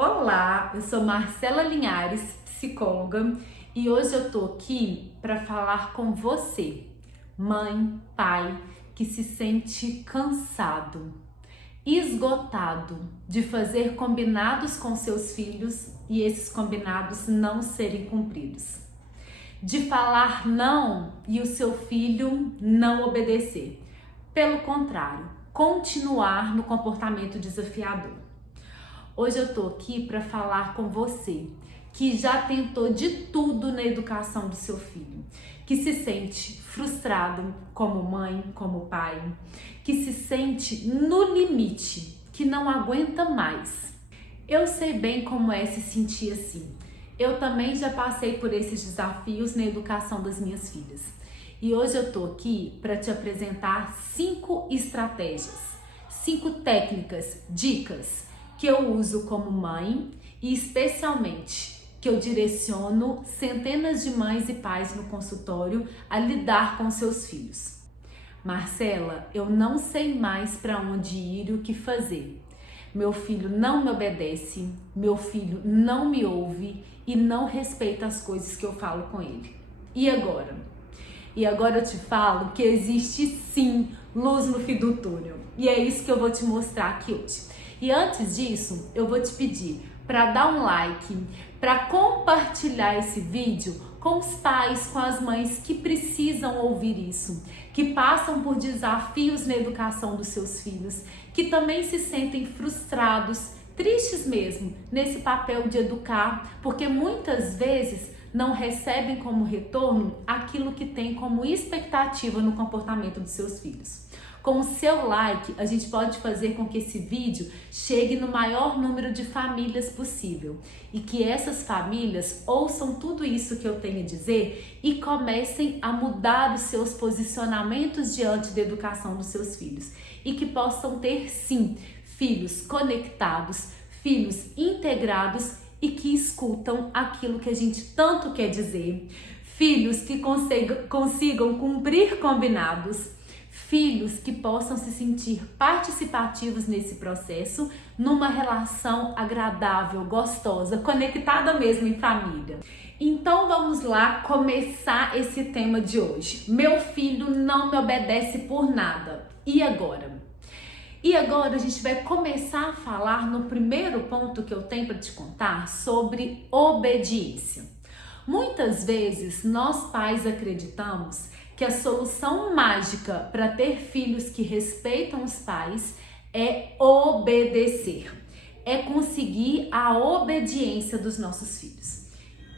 Olá, eu sou Marcela Linhares, psicóloga, e hoje eu tô aqui para falar com você, mãe, pai, que se sente cansado, esgotado de fazer combinados com seus filhos e esses combinados não serem cumpridos. De falar não e o seu filho não obedecer. Pelo contrário, continuar no comportamento desafiador. Hoje eu tô aqui para falar com você que já tentou de tudo na educação do seu filho, que se sente frustrado como mãe, como pai, que se sente no limite, que não aguenta mais. Eu sei bem como é se sentir assim. Eu também já passei por esses desafios na educação das minhas filhas. E hoje eu tô aqui para te apresentar 5 estratégias, 5 técnicas, dicas que eu uso como mãe e especialmente que eu direciono centenas de mães e pais no consultório a lidar com seus filhos. Marcela, eu não sei mais para onde ir e o que fazer. Meu filho não me obedece, meu filho não me ouve e não respeita as coisas que eu falo com ele. E agora? E agora eu te falo que existe sim luz no fim do túnel. E é isso que eu vou te mostrar aqui hoje. E antes disso, eu vou te pedir para dar um like, para compartilhar esse vídeo com os pais, com as mães que precisam ouvir isso, que passam por desafios na educação dos seus filhos, que também se sentem frustrados, tristes mesmo, nesse papel de educar, porque muitas vezes não recebem como retorno aquilo que tem como expectativa no comportamento dos seus filhos. Com o seu like, a gente pode fazer com que esse vídeo chegue no maior número de famílias possível e que essas famílias ouçam tudo isso que eu tenho a dizer e comecem a mudar os seus posicionamentos diante da educação dos seus filhos e que possam ter, sim, filhos conectados, filhos integrados e que escutam aquilo que a gente tanto quer dizer, filhos que consigam cumprir combinados, filhos que possam se sentir participativos nesse processo, numa relação agradável, gostosa, conectada mesmo em família. Então vamos lá começar esse tema de hoje. Meu filho não me obedece por nada. E agora? E agora a gente vai começar a falar no primeiro ponto que eu tenho para te contar sobre obediência. Muitas vezes nós pais acreditamos que a solução mágica para ter filhos que respeitam os pais é obedecer, é conseguir a obediência dos nossos filhos.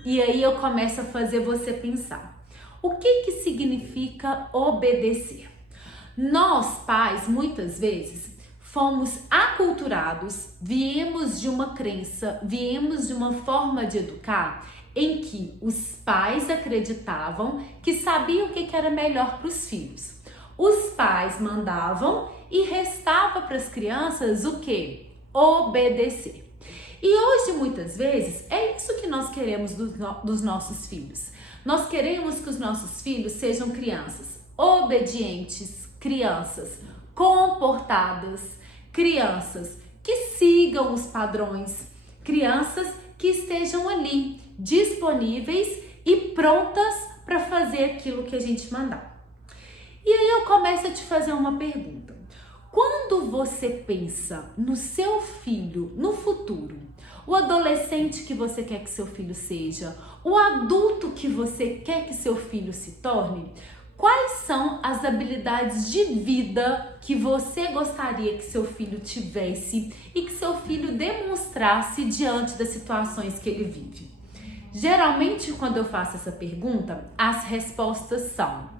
E aí eu começo a fazer você pensar, o que significa obedecer? Nós, pais, muitas vezes, fomos aculturados, viemos de uma crença, viemos de uma forma de educar em que os pais acreditavam que sabiam o que era melhor para os filhos. Os pais mandavam e restava para as crianças o quê? Obedecer. E hoje, muitas vezes, é isso que nós queremos dos nossos filhos. Nós queremos que os nossos filhos sejam crianças obedientes, crianças comportadas, crianças que sigam os padrões, crianças que estejam ali, disponíveis e prontas para fazer aquilo que a gente mandar. E aí eu começo a te fazer uma pergunta. Quando você pensa no seu filho no futuro, o adolescente que você quer que seu filho seja, o adulto que você quer que seu filho se torne, quais são as habilidades de vida que você gostaria que seu filho tivesse e que seu filho demonstrasse diante das situações que ele vive? Geralmente, quando eu faço essa pergunta, as respostas são: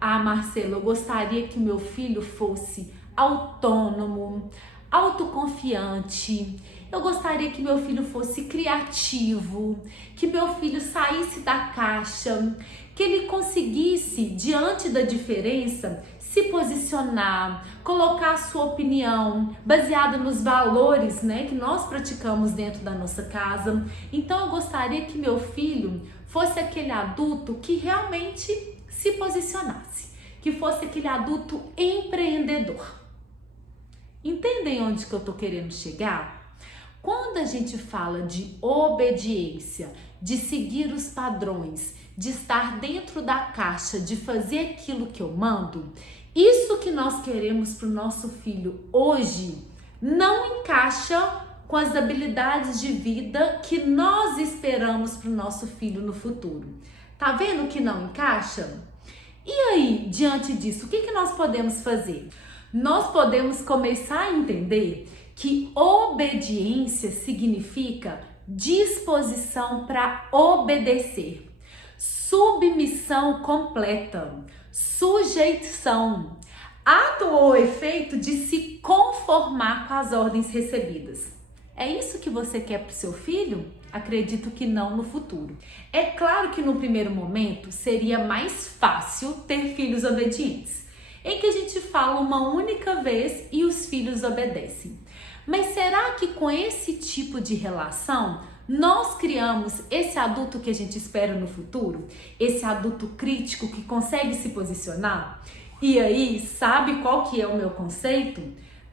Marcela, eu gostaria que meu filho fosse autônomo, autoconfiante, eu gostaria que meu filho fosse criativo, que meu filho saísse da caixa, que ele conseguisse, diante da diferença, se posicionar, colocar a sua opinião baseada nos valores, que nós praticamos dentro da nossa casa. Então eu gostaria que meu filho fosse aquele adulto que realmente se posicionasse, que fosse aquele adulto empreendedor. Entendem onde que eu tô querendo chegar? Quando a gente fala de obediência, de seguir os padrões, de estar dentro da caixa, de fazer aquilo que eu mando, isso que nós queremos para o nosso filho hoje não encaixa com as habilidades de vida que nós esperamos para o nosso filho no futuro. Tá vendo que não encaixa? E aí, diante disso, o que nós podemos fazer? Nós podemos começar a entender que obediência significa disposição para obedecer, submissão completa, sujeição, ato ou efeito de se conformar com as ordens recebidas. É isso que você quer para o seu filho? Acredito que não no futuro. É claro que no primeiro momento seria mais fácil ter filhos obedientes, em que a gente fala uma única vez e os filhos obedecem. Mas será que com esse tipo de relação nós criamos esse adulto que a gente espera no futuro? Esse adulto crítico que consegue se posicionar? E aí, sabe qual que é o meu conceito?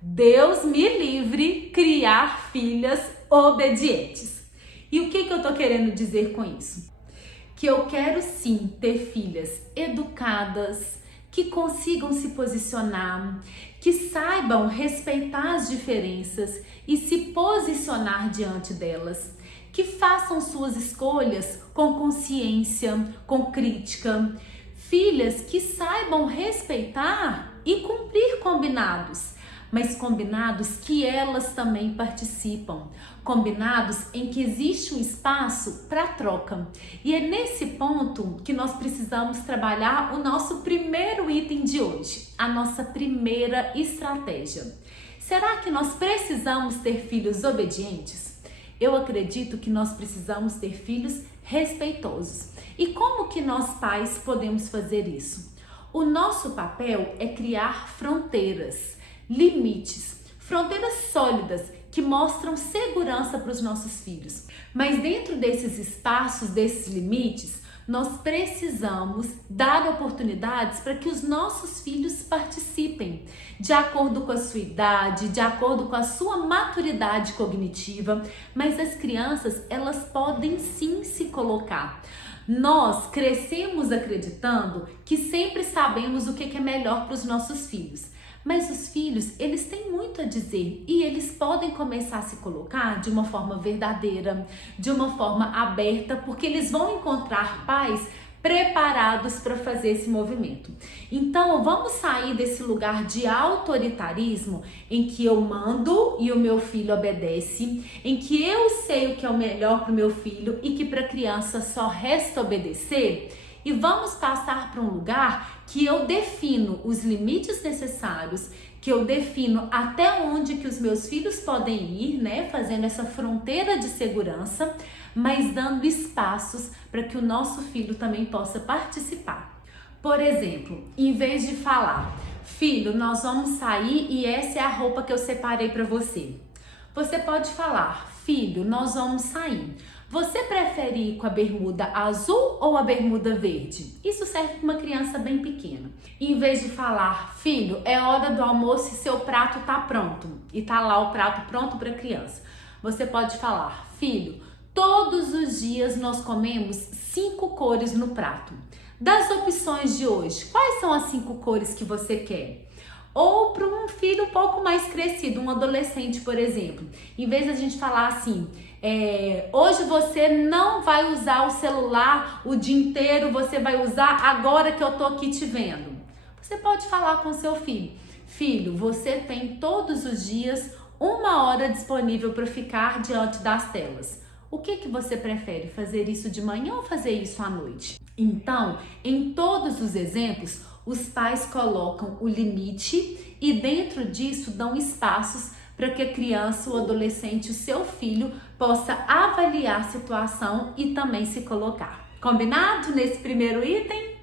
Deus me livre criar filhas obedientes. E o que eu tô querendo dizer com isso? Que eu quero sim ter filhas educadas, que consigam se posicionar, que saibam respeitar as diferenças e se posicionar diante delas, que façam suas escolhas com consciência, com crítica, filhas que saibam respeitar e cumprir combinados, mas combinados que elas também participam, combinados em que existe um espaço para troca. E é nesse ponto que nós precisamos trabalhar o nosso primeiro item de hoje, a nossa primeira estratégia. Será que nós precisamos ter filhos obedientes? Eu acredito que nós precisamos ter filhos respeitosos. E como que nós pais podemos fazer isso? O nosso papel é criar fronteiras, limites, fronteiras sólidas que mostram segurança para os nossos filhos. Mas dentro desses espaços, desses limites, nós precisamos dar oportunidades para que os nossos filhos participem, de acordo com a sua idade, de acordo com a sua maturidade cognitiva, mas as crianças, elas podem sim se colocar. Nós crescemos acreditando que sempre sabemos o que é melhor para os nossos filhos. Mas os filhos, eles têm muito a dizer e eles podem começar a se colocar de uma forma verdadeira, de uma forma aberta, porque eles vão encontrar pais preparados para fazer esse movimento. Então, vamos sair desse lugar de autoritarismo em que eu mando e o meu filho obedece, em que eu sei o que é o melhor para o meu filho e que para a criança só resta obedecer. E vamos passar para um lugar que eu defino os limites necessários, que eu defino até onde que os meus filhos podem ir, né? Fazendo essa fronteira de segurança, mas dando espaços para que o nosso filho também possa participar. Por exemplo, em vez de falar, filho, nós vamos sair e essa é a roupa que eu separei para você. Você pode falar, filho, nós vamos sair. Você prefere ir com a bermuda azul ou a bermuda verde? Isso serve para uma criança bem pequena. Em vez de falar, filho, é hora do almoço e seu prato tá pronto. E tá lá o prato pronto para a criança. Você pode falar, filho, todos os dias nós comemos 5 cores no prato. Das opções de hoje, quais são as 5 cores que você quer? Ou para um filho um pouco mais crescido, um adolescente, por exemplo. Em vez de a gente falar assim, hoje você não vai usar o celular o dia inteiro, você vai usar agora que eu tô aqui te vendo. Você pode falar com seu filho, filho, você tem todos os dias 1 hora disponível para ficar diante das telas. O que você prefere, fazer isso de manhã ou fazer isso à noite? Então, em todos os exemplos, os pais colocam o limite e dentro disso dão espaços para que a criança, o adolescente, o seu filho possa avaliar a situação e também se colocar. Combinado nesse primeiro item?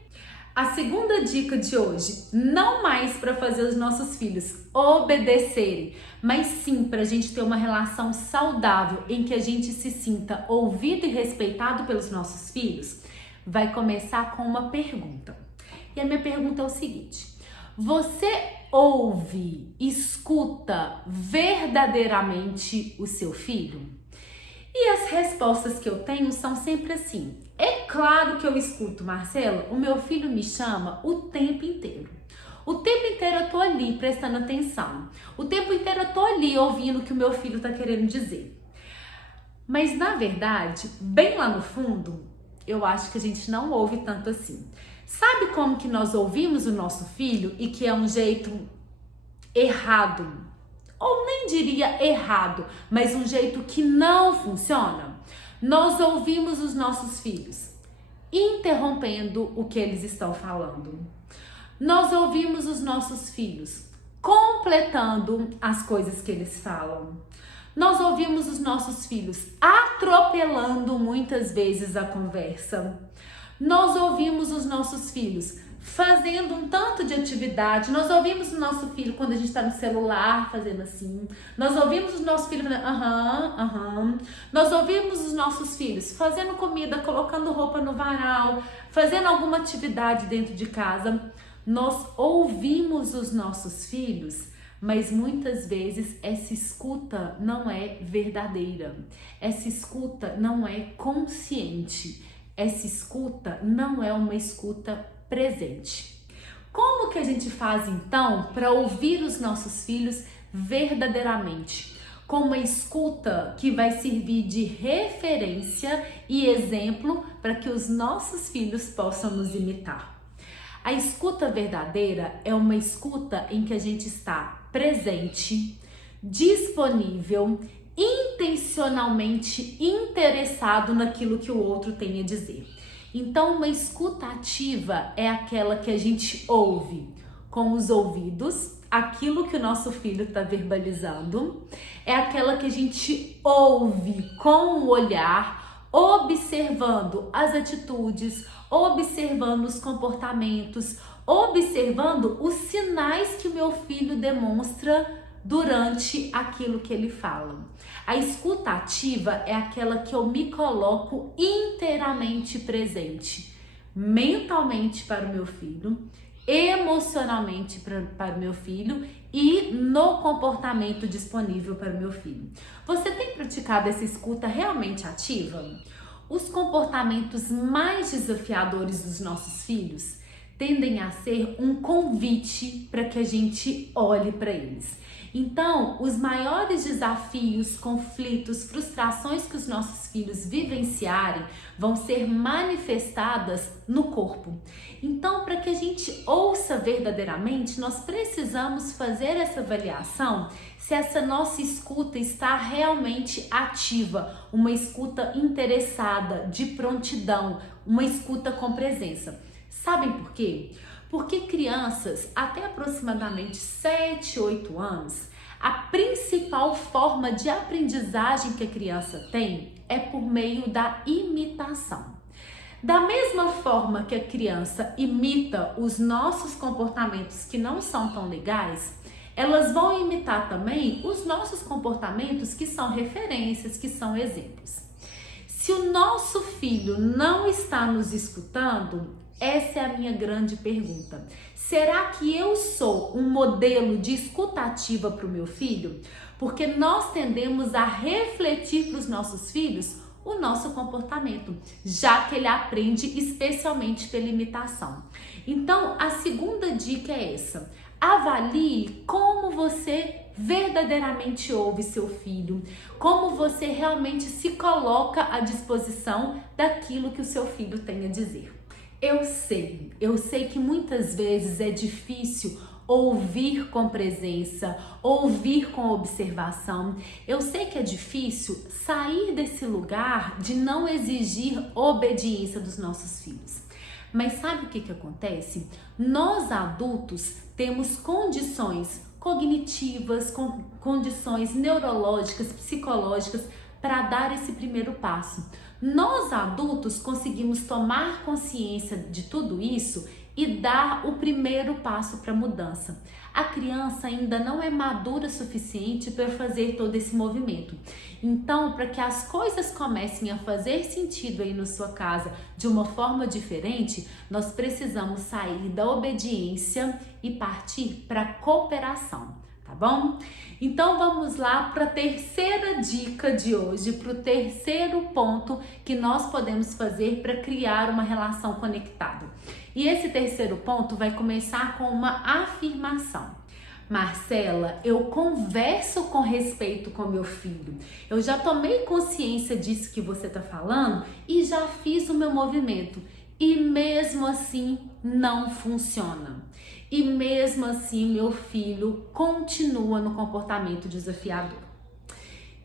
A segunda dica de hoje, não mais para fazer os nossos filhos obedecerem, mas sim para a gente ter uma relação saudável em que a gente se sinta ouvido e respeitado pelos nossos filhos, vai começar com uma pergunta. E a minha pergunta é o seguinte: você escuta verdadeiramente o seu filho? E as respostas que eu tenho são sempre assim. É claro que eu escuto, Marcela, o meu filho me chama o tempo inteiro. O tempo inteiro eu tô ali prestando atenção. O tempo inteiro eu tô ali ouvindo o que o meu filho tá querendo dizer. Mas na verdade, bem lá no fundo, eu acho que a gente não ouve tanto assim. Sabe como que nós ouvimos o nosso filho e que é um jeito errado? Ou nem diria errado, mas um jeito que não funciona? Nós ouvimos os nossos filhos interrompendo o que eles estão falando. Nós ouvimos os nossos filhos completando as coisas que eles falam. Nós ouvimos os nossos filhos atropelando muitas vezes a conversa. Nós ouvimos os nossos filhos fazendo um tanto de atividade. Nós ouvimos o nosso filho quando a gente está no celular fazendo assim. Nós ouvimos o nosso filho fazendo Nós ouvimos os nossos filhos fazendo comida, colocando roupa no varal, fazendo alguma atividade dentro de casa. Nós ouvimos os nossos filhos, mas muitas vezes essa escuta não é verdadeira. Essa escuta não é consciente. Essa escuta não é uma escuta presente. Como que a gente faz então para ouvir os nossos filhos verdadeiramente? Com uma escuta que vai servir de referência e exemplo para que os nossos filhos possam nos imitar. A escuta verdadeira é uma escuta em que a gente está presente, disponível, intencionalmente interessado naquilo que o outro tem a dizer. Então, uma escuta ativa é aquela que a gente ouve com os ouvidos, aquilo que o nosso filho está verbalizando, é aquela que a gente ouve com o olhar, observando as atitudes, observando os comportamentos, observando os sinais que o meu filho demonstra durante aquilo que ele fala. A escuta ativa é aquela que eu me coloco inteiramente presente, mentalmente para o meu filho, emocionalmente para o meu filho e no comportamento disponível para o meu filho. Você tem praticado essa escuta realmente ativa? Os comportamentos mais desafiadores dos nossos filhos tendem a ser um convite para que a gente olhe para eles. Então, os maiores desafios, conflitos, frustrações que os nossos filhos vivenciarem vão ser manifestadas no corpo. Então, para que a gente ouça verdadeiramente, nós precisamos fazer essa avaliação se essa nossa escuta está realmente ativa, uma escuta interessada, de prontidão, uma escuta com presença. Sabem por quê? Porque crianças até aproximadamente 7, 8 anos, a principal forma de aprendizagem que a criança tem é por meio da imitação. Da mesma forma que a criança imita os nossos comportamentos que não são tão legais, elas vão imitar também os nossos comportamentos que são referências, que são exemplos. Se o nosso filho não está nos escutando, essa é a minha grande pergunta. Será que eu sou um modelo de escutativa para o meu filho? Porque nós tendemos a refletir para os nossos filhos o nosso comportamento, já que ele aprende especialmente pela imitação. Então, a segunda dica é essa. Avalie como você verdadeiramente ouve seu filho, como você realmente se coloca à disposição daquilo que o seu filho tem a dizer. Eu sei que muitas vezes é difícil ouvir com presença, ouvir com observação. Eu sei que é difícil sair desse lugar de não exigir obediência dos nossos filhos. Mas sabe o que acontece? Nós adultos temos condições cognitivas, condições neurológicas, psicológicas para dar esse primeiro passo. Nós adultos conseguimos tomar consciência de tudo isso e dar o primeiro passo para a mudança. A criança ainda não é madura o suficiente para fazer todo esse movimento. Então, para que as coisas comecem a fazer sentido aí na sua casa de uma forma diferente, nós precisamos sair da obediência e partir para a cooperação, tá bom? Então vamos lá para a terceira dica de hoje, para o terceiro ponto que nós podemos fazer para criar uma relação conectada. E esse terceiro ponto vai começar com uma afirmação. Marcela, eu converso com respeito com meu filho. Eu já tomei consciência disso que você está falando e já fiz o meu movimento. E mesmo assim não funciona. E mesmo assim meu filho continua no comportamento desafiador.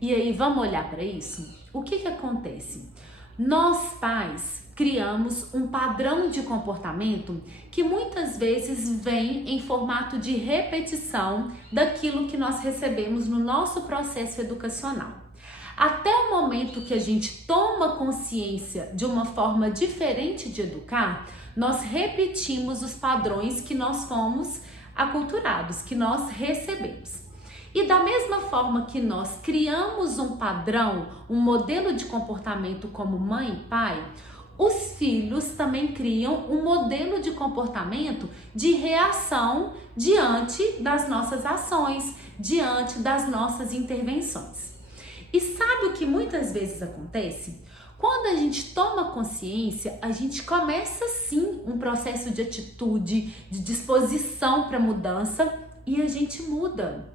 E aí, vamos olhar para isso? O que acontece? Nós pais criamos um padrão de comportamento que muitas vezes vem em formato de repetição daquilo que nós recebemos no nosso processo educacional. Até o momento que a gente toma consciência de uma forma diferente de educar, nós repetimos os padrões que nós fomos aculturados, que nós recebemos. E da mesma forma que nós criamos um padrão, um modelo de comportamento como mãe e pai, os filhos também criam um modelo de comportamento de reação diante das nossas ações, diante das nossas intervenções. E sabe o que muitas vezes acontece? Quando a gente toma consciência, a gente começa sim um processo de atitude, de disposição para mudança e a gente muda.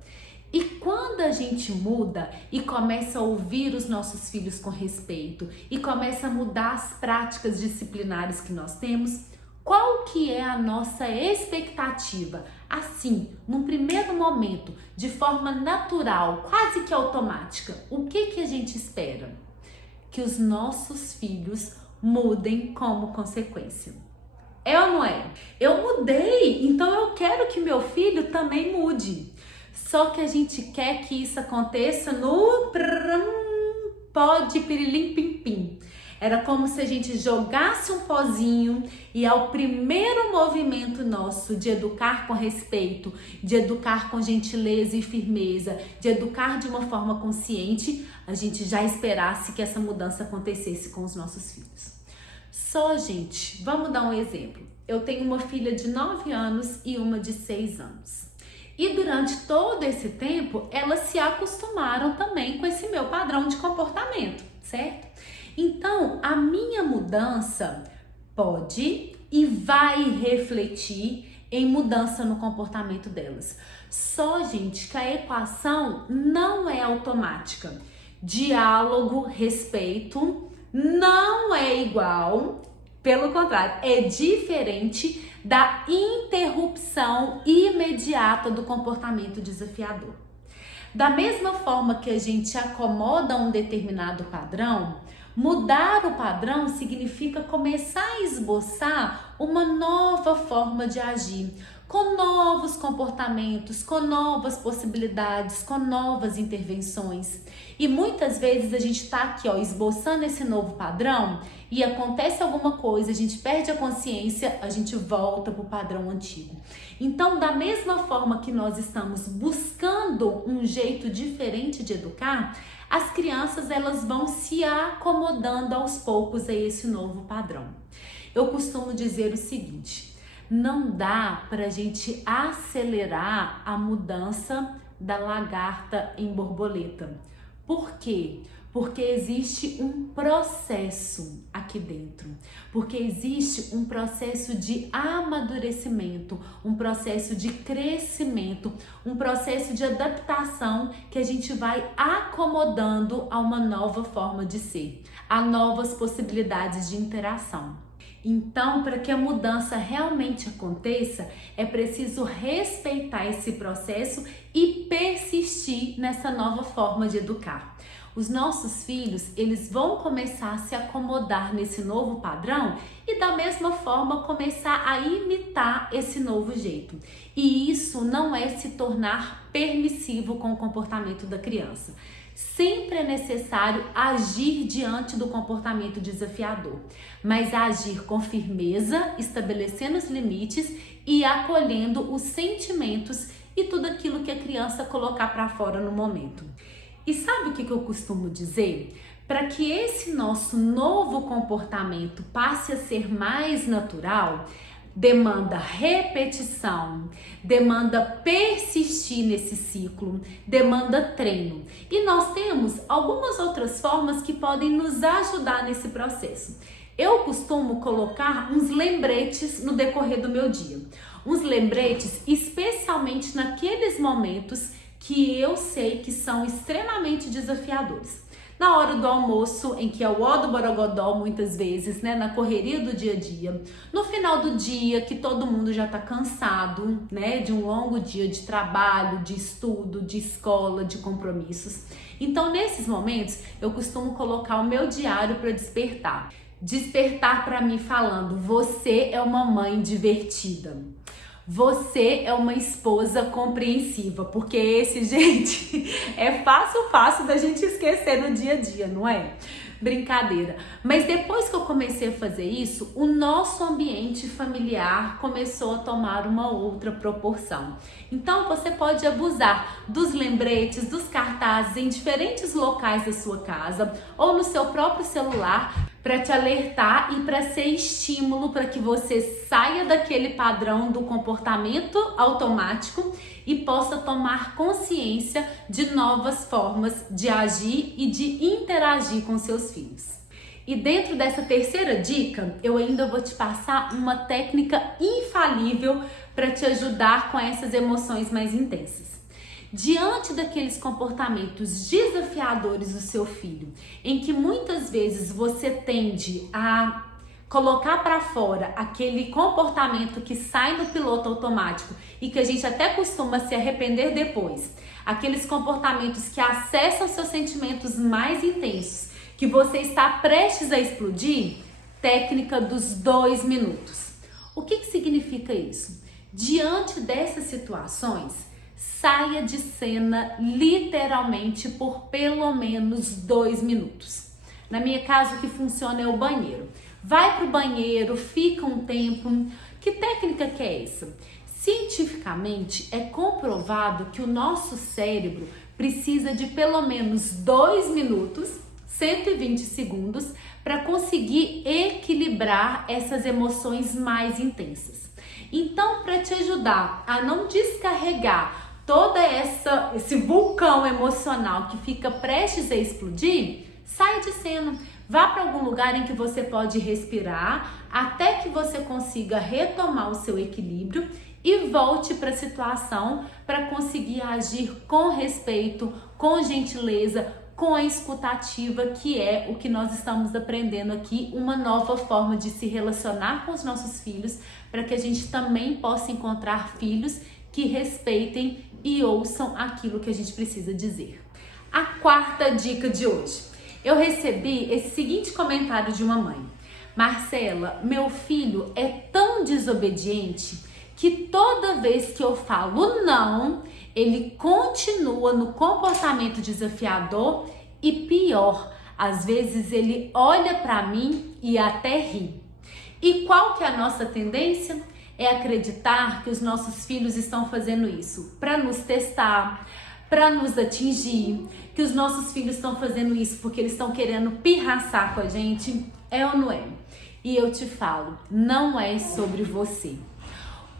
E quando a gente muda e começa a ouvir os nossos filhos com respeito e começa a mudar as práticas disciplinares que nós temos, qual que é a nossa expectativa? Assim, num primeiro momento, de forma natural, quase que automática, o que a gente espera? Que os nossos filhos mudem como consequência. É ou não é? Eu mudei, então eu quero que meu filho também mude. Só que a gente quer que isso aconteça no pó de pirilim pim pim. Era como se a gente jogasse um pozinho e ao primeiro movimento nosso de educar com respeito, de educar com gentileza e firmeza, de educar de uma forma consciente, a gente já esperasse que essa mudança acontecesse com os nossos filhos. Só, gente, vamos dar um exemplo. Eu tenho uma filha de 9 anos e uma de 6 anos. E durante todo esse tempo, elas se acostumaram também com esse meu padrão de comportamento, certo? Então, a minha mudança pode e vai refletir em mudança no comportamento delas. Só, gente, que a equação não é automática. Diálogo, respeito, não é igual, pelo contrário, é diferente da interrupção imediata do comportamento desafiador. Da mesma forma que a gente acomoda um determinado padrão, mudar o padrão significa começar a esboçar uma nova forma de agir, com novos comportamentos, com novas possibilidades, com novas intervenções. E muitas vezes a gente está aqui, esboçando esse novo padrão e acontece alguma coisa, a gente perde a consciência, a gente volta para o padrão antigo. Então, da mesma forma que nós estamos buscando um jeito diferente de educar, as crianças elas vão se acomodando aos poucos a esse novo padrão. Eu costumo dizer o seguinte: não dá para a gente acelerar a mudança da lagarta em borboleta. Por quê? Porque existe um processo aqui dentro, porque existe um processo de amadurecimento, um processo de crescimento, um processo de adaptação que a gente vai acomodando a uma nova forma de ser, a novas possibilidades de interação. Então, para que a mudança realmente aconteça, é preciso respeitar esse processo e persistir nessa nova forma de educar. Os nossos filhos, eles vão começar a se acomodar nesse novo padrão e da mesma forma começar a imitar esse novo jeito. E isso não é se tornar permissivo com o comportamento da criança. Sempre é necessário agir diante do comportamento desafiador, mas agir com firmeza, estabelecendo os limites e acolhendo os sentimentos e tudo aquilo que a criança colocar para fora no momento. E sabe o que eu costumo dizer? Para que esse nosso novo comportamento passe a ser mais natural, demanda repetição, demanda persistir nesse ciclo, demanda treino. E nós temos algumas outras formas que podem nos ajudar nesse processo. Eu costumo colocar uns lembretes no decorrer do meu dia. Uns lembretes especialmente naqueles momentos que eu sei que são extremamente desafiadores. Na hora do almoço, em que é o ó do borogodó muitas vezes, né, na correria do dia a dia, no final do dia, que todo mundo já tá cansado, né, de um longo dia de trabalho, de estudo, de escola, de compromissos. Então, nesses momentos, eu costumo colocar o meu diário para despertar. Despertar para mim falando: você é uma mãe divertida. Você é uma esposa compreensiva, porque esse, gente, é fácil da gente esquecer no dia a dia, não é? Brincadeira. Mas depois que eu comecei a fazer isso, o nosso ambiente familiar começou a tomar uma outra proporção. Então você pode abusar dos lembretes, dos cartazes em diferentes locais da sua casa ou no seu próprio celular, para te alertar e para ser estímulo para que você saia daquele padrão do comportamento automático e possa tomar consciência de novas formas de agir e de interagir com seus filhos. E dentro dessa terceira dica, eu ainda vou te passar uma técnica infalível para te ajudar com essas emoções mais intensas. Diante daqueles comportamentos desafiadores do seu filho, em que muitas vezes você tende a colocar para fora aquele comportamento que sai no piloto automático e que a gente até costuma se arrepender depois, aqueles comportamentos que acessam seus sentimentos mais intensos, que você está prestes a explodir, técnica dos 2 minutos. O que significa isso? Diante dessas situações, saia de cena literalmente por pelo menos 2 minutos. Na minha casa, o que funciona é o banheiro. Vai pro banheiro, fica um tempo. Que técnica que é essa? Cientificamente, é comprovado que o nosso cérebro precisa de pelo menos 2 minutos, 120 segundos, para conseguir equilibrar essas emoções mais intensas. Então, para te ajudar a não descarregar todo esse vulcão emocional que fica prestes a explodir, sai de cena. Vá para algum lugar em que você pode respirar até que você consiga retomar o seu equilíbrio e volte para a situação para conseguir agir com respeito, com gentileza, com a escutativa, que é o que nós estamos aprendendo aqui, uma nova forma de se relacionar com os nossos filhos, para que a gente também possa encontrar filhos que respeitem e ouçam aquilo que a gente precisa dizer. A quarta dica de hoje. Eu recebi esse seguinte comentário de uma mãe: Marcela, meu filho é tão desobediente que toda vez que eu falo não, ele continua no comportamento desafiador e pior, às vezes ele olha para mim e até ri. E qual que é a nossa tendência? É acreditar que os nossos filhos estão fazendo isso para nos testar, para nos atingir, que os nossos filhos estão fazendo isso porque eles estão querendo pirraçar com a gente. É ou não é? E eu te falo, não é sobre você.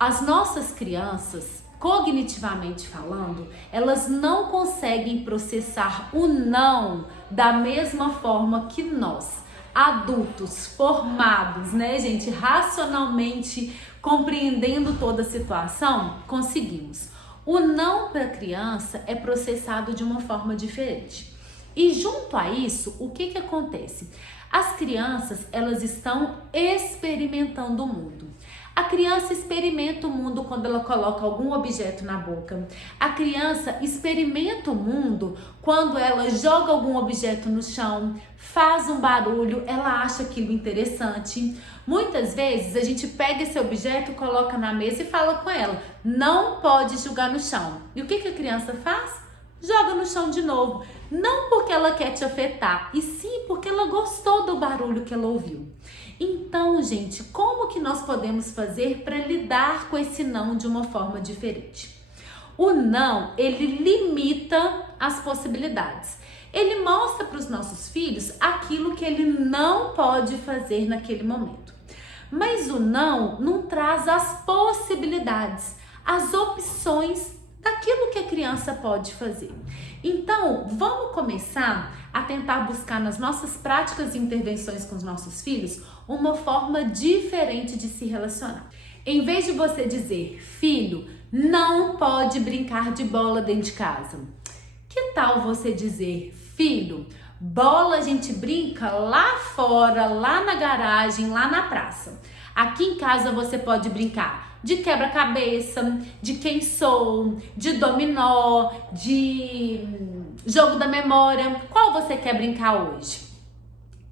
As nossas crianças, cognitivamente falando, elas não conseguem processar o não da mesma forma que nós, adultos formados, né, gente, racionalmente compreendendo toda a situação, conseguimos. O não para a criança é processado de uma forma diferente. E junto a isso, o que acontece? As crianças, elas estão experimentando o mundo. A criança experimenta o mundo quando ela coloca algum objeto na boca. A criança experimenta o mundo quando ela joga algum objeto no chão, faz um barulho, ela acha aquilo interessante. Muitas vezes a gente pega esse objeto, coloca na mesa e fala com ela: não pode jogar no chão. E o que a criança faz? Joga no chão de novo. Não porque ela quer te afetar, e sim porque ela gostou do barulho que ela ouviu. Então, gente, como que nós podemos fazer para lidar com esse não de uma forma diferente? O não, ele limita as possibilidades. Ele mostra para os nossos filhos aquilo que ele não pode fazer naquele momento. Mas o não traz as possibilidades, as opções daquilo que a criança pode fazer. Então, vamos começar a tentar buscar nas nossas práticas e intervenções com os nossos filhos uma forma diferente de se relacionar. Em vez de você dizer, filho, não pode brincar de bola dentro de casa, que tal você dizer, filho, bola a gente brinca lá fora, lá na garagem, lá na praça. Aqui em casa você pode brincar de quebra-cabeça, de quem sou, de dominó, de jogo da memória. Qual você quer brincar hoje?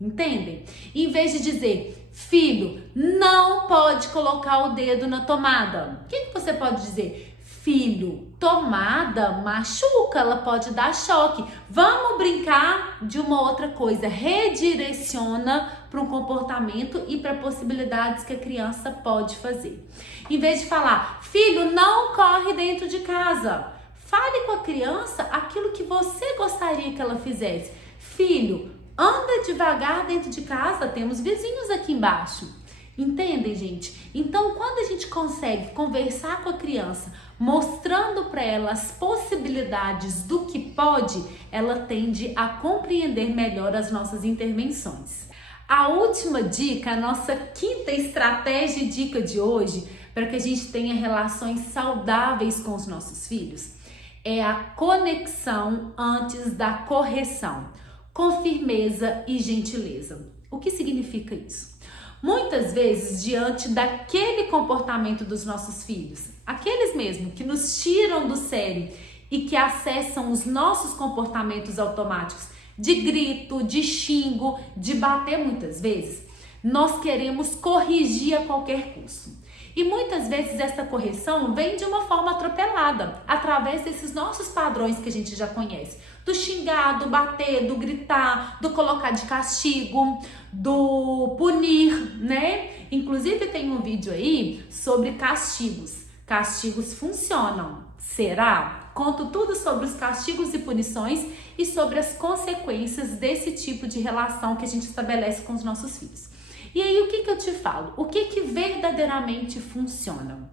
Entendem? Em vez de dizer, filho, não pode colocar o dedo na tomada. O que você pode dizer? Filho, tomada machuca, ela pode dar choque. Vamos brincar de uma outra coisa. Redireciona para um comportamento e para possibilidades que a criança pode fazer. Em vez de falar, filho, não corre dentro de casa. Fale com a criança aquilo que você gostaria que ela fizesse. Filho, anda devagar dentro de casa, temos vizinhos aqui embaixo. Entendem, gente? Então, quando a gente consegue conversar com a criança, mostrando para ela as possibilidades do que pode, ela tende a compreender melhor as nossas intervenções. A última dica, a nossa quinta estratégia e dica de hoje, para que a gente tenha relações saudáveis com os nossos filhos, é a conexão antes da correção, com firmeza e gentileza. O que significa isso? Muitas vezes, diante daquele comportamento dos nossos filhos, aqueles mesmo que nos tiram do sério e que acessam os nossos comportamentos automáticos de grito, de xingo, de bater muitas vezes, nós queremos corrigir a qualquer custo. E muitas vezes essa correção vem de uma forma atropelada, através desses nossos padrões que a gente já conhece. Do xingar, do bater, do gritar, do colocar de castigo, do punir, né? Inclusive tem um vídeo aí sobre castigos. Castigos funcionam. Será? Conto tudo sobre os castigos e punições e sobre as consequências desse tipo de relação que a gente estabelece com os nossos filhos. E aí, o que eu te falo? O que verdadeiramente funciona?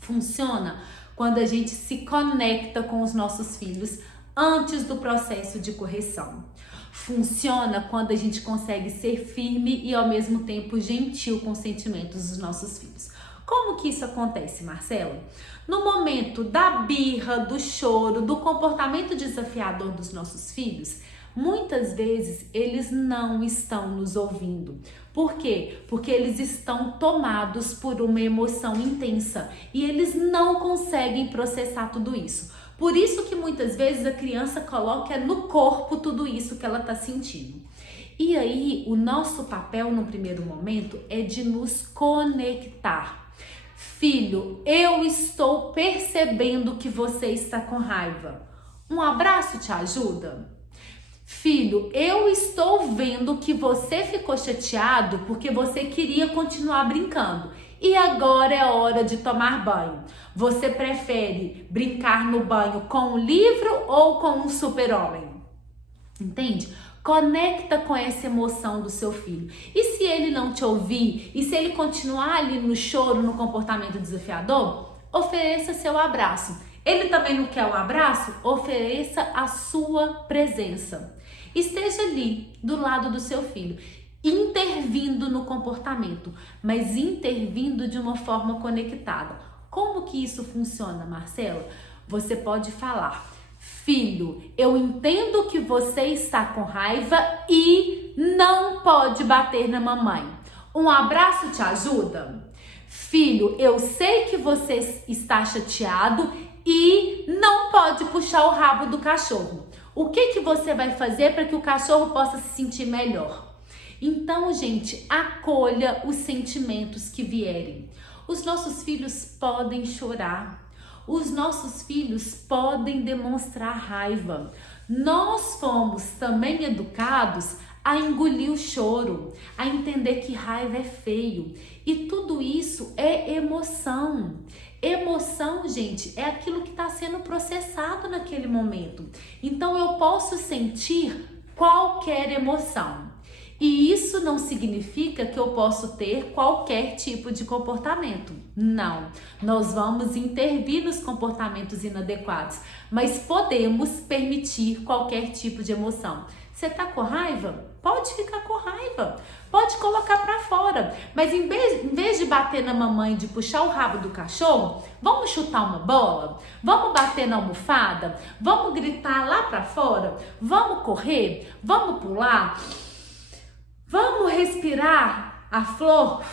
Funciona quando a gente se conecta com os nossos filhos antes do processo de correção. Funciona quando a gente consegue ser firme e ao mesmo tempo gentil com os sentimentos dos nossos filhos. Como que isso acontece, Marcela? No momento da birra, do choro, do comportamento desafiador dos nossos filhos, muitas vezes eles não estão nos ouvindo. Por quê? Porque eles estão tomados por uma emoção intensa e eles não conseguem processar tudo isso. Por isso que muitas vezes a criança coloca no corpo tudo isso que ela está sentindo. E aí, o nosso papel no primeiro momento é de nos conectar. Filho, eu estou percebendo que você está com raiva. Um abraço te ajuda? Filho, eu estou vendo que você ficou chateado porque você queria continuar brincando. E agora é hora de tomar banho. Você prefere brincar no banho com um livro ou com um super-homem? Entende? Conecta com essa emoção do seu filho. E se ele não te ouvir, e se ele continuar ali no choro, no comportamento desafiador, ofereça seu abraço. Ele também não quer um abraço? Ofereça a sua presença. Esteja ali, do lado do seu filho, intervindo no comportamento, mas intervindo de uma forma conectada. Como que isso funciona, Marcela? Você pode falar, filho, eu entendo que você está com raiva e não pode bater na mamãe. Um abraço te ajuda? Filho, eu sei que você está chateado e não pode puxar o rabo do cachorro. O que você vai fazer para que o cachorro possa se sentir melhor? Então, gente, acolha os sentimentos que vierem. Os nossos filhos podem chorar. Os nossos filhos podem demonstrar raiva. Nós fomos também educados a engolir o choro, a entender que raiva é feio. E tudo isso é emoção. Emoção, gente, é aquilo que está sendo processado naquele momento. Então eu posso sentir qualquer emoção. E isso não significa que eu posso ter qualquer tipo de comportamento. Não, nós vamos intervir nos comportamentos inadequados, mas podemos permitir qualquer tipo de emoção. Você tá com raiva? Pode ficar com raiva, pode colocar para fora, mas em vez de bater na mamãe, de puxar o rabo do cachorro, vamos chutar uma bola? Vamos bater na almofada? Vamos gritar lá para fora? Vamos correr? Vamos pular? Vamos respirar a flor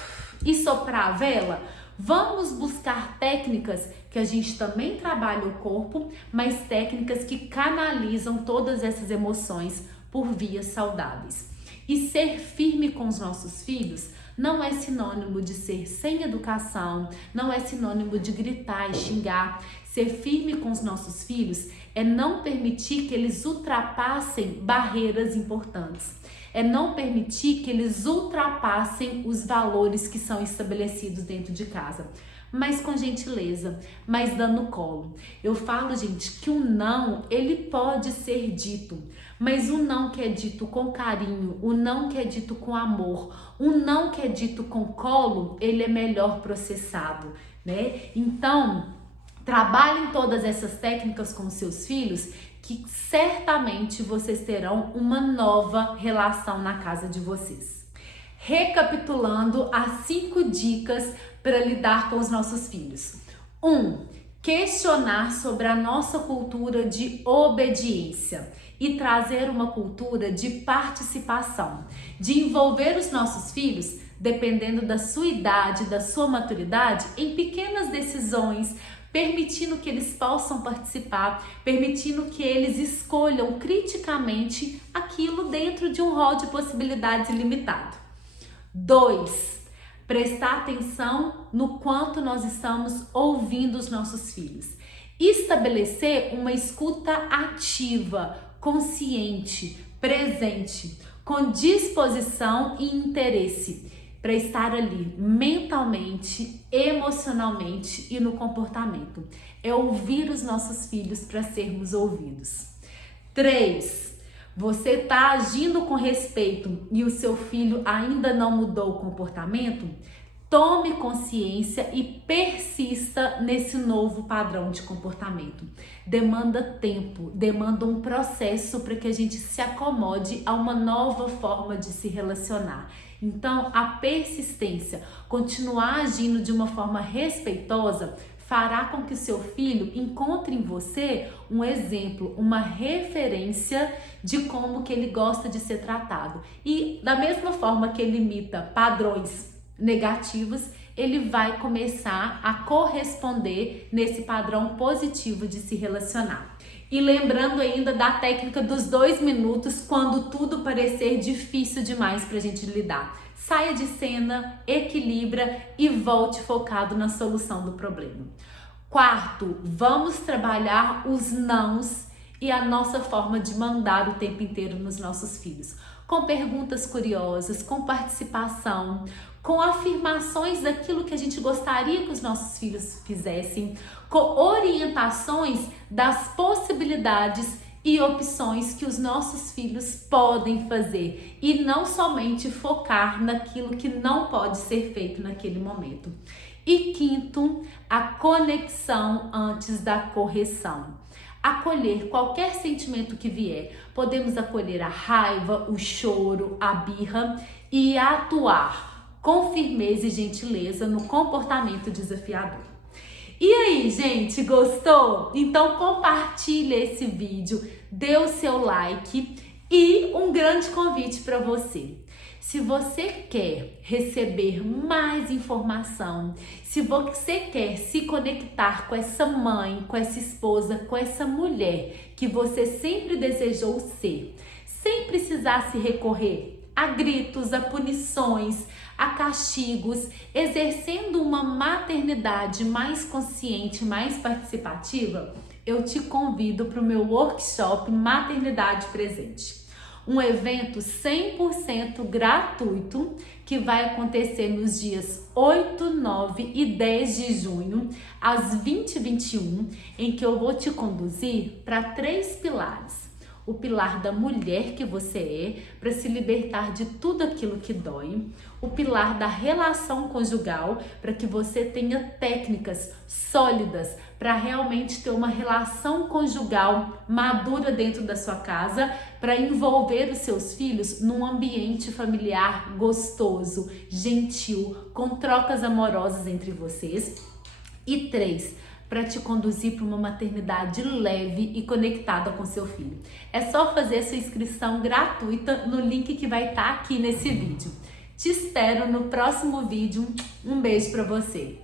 e soprar a vela? Vamos buscar técnicas que a gente também trabalha o corpo, mas técnicas que canalizam todas essas emoções por vias saudáveis. E ser firme com os nossos filhos não é sinônimo de ser sem educação, não é sinônimo de gritar e xingar. Ser firme com os nossos filhos é não permitir que eles ultrapassem barreiras importantes. É não permitir que eles ultrapassem os valores que são estabelecidos dentro de casa. Mas com gentileza, mas dando colo. Eu falo, gente, que o não, ele pode ser dito, mas o não que é dito com carinho, o não que é dito com amor, o não que é dito com colo, ele é melhor processado, né? Então, trabalhem todas essas técnicas com seus filhos, que certamente vocês terão uma nova relação na casa de vocês. Recapitulando as 5 dicas para lidar com os nossos filhos. 1. Questionar sobre a nossa cultura de obediência e trazer uma cultura de participação, de envolver os nossos filhos, dependendo da sua idade, da sua maturidade, em pequenas decisões, permitindo que eles possam participar, permitindo que eles escolham criticamente aquilo dentro de um rol de possibilidades ilimitado. 2. Prestar atenção no quanto nós estamos ouvindo os nossos filhos. Estabelecer uma escuta ativa, consciente, presente, com disposição e interesse, para estar ali mentalmente, emocionalmente e no comportamento. É ouvir os nossos filhos para sermos ouvidos. 3. Você está agindo com respeito e o seu filho ainda não mudou o comportamento? Tome consciência e persista nesse novo padrão de comportamento. Demanda tempo, demanda um processo para que a gente se acomode a uma nova forma de se relacionar. Então, a persistência, continuar agindo de uma forma respeitosa, fará com que o seu filho encontre em você um exemplo, uma referência de como que ele gosta de ser tratado. E da mesma forma que ele imita padrões negativos, ele vai começar a corresponder nesse padrão positivo de se relacionar. E lembrando ainda da técnica dos 2 minutos, quando tudo parecer difícil demais para a gente lidar. Saia de cena, equilibra e volte focado na solução do problema. 4, vamos trabalhar os nãos e a nossa forma de mandar o tempo inteiro nos nossos filhos. Com perguntas curiosas, com participação, com afirmações daquilo que a gente gostaria que os nossos filhos fizessem, com orientações das possibilidades e opções que os nossos filhos podem fazer e não somente focar naquilo que não pode ser feito naquele momento. E 5, a conexão antes da correção. Acolher qualquer sentimento que vier. Podemos acolher a raiva, o choro, a birra e atuar com firmeza e gentileza no comportamento desafiador. E aí, gente, gostou? Então compartilha esse vídeo, dê o seu like e um grande convite para você. Se você quer receber mais informação, se você quer se conectar com essa mãe, com essa esposa, com essa mulher que você sempre desejou ser, sem precisar se recorrer a gritos, a punições, a castigos, exercendo uma maternidade mais consciente, mais participativa, eu te convido para o meu workshop Maternidade Presente. Um evento 100% gratuito que vai acontecer nos dias 8, 9 e 10 de junho, às 20 e 21, em que eu vou te conduzir para 3 pilares. O pilar da mulher que você é, para se libertar de tudo aquilo que dói. O pilar da relação conjugal, para que você tenha técnicas sólidas para realmente ter uma relação conjugal madura dentro da sua casa, para envolver os seus filhos num ambiente familiar gostoso, gentil, com trocas amorosas entre vocês. E 3, para te conduzir para uma maternidade leve e conectada com seu filho. É só fazer sua inscrição gratuita no link que vai estar aqui nesse vídeo. Te espero no próximo vídeo. Um beijo para você.